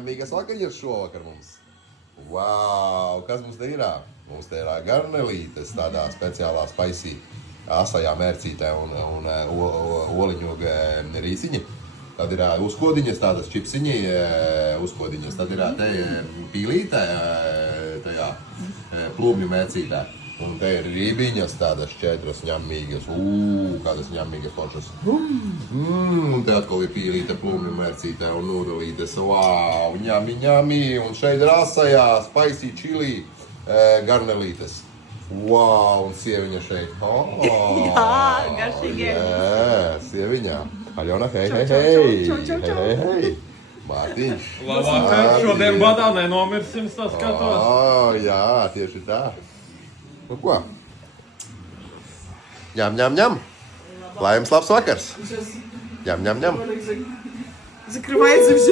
ņemīgas vakariņas šovakar mums. Wow, kas mums te ir? Mums te ir garnelītes tādā speciālā spicy asajā mērcītē un oliņu rīsiņi. Tad ir uzkodiņas, tādas čipsiņi, uzkodiņas. Tad ir te pīlīte, tajā plūmju mērcītē. Un te ir rībiņas, tādas 4 ņemīgas, kādas ņemīgas foršas. Un te atkal ir pīlīte, plūmju mērcītē un nūdelītes. Wow, ņemi. Un šeit ir asajā spicy chili garnelītes. Wow, un sieviņa šeit. Jā, garšīgi. Jā, sieviņā. Aļona, hei. Mārtiņš. Labvakar, šodien badā nenomirsim, tas skatos. Jā, tieši tā. Nu ko? Ņem. Lai jums labs vakars. Ņem. Закрывается все.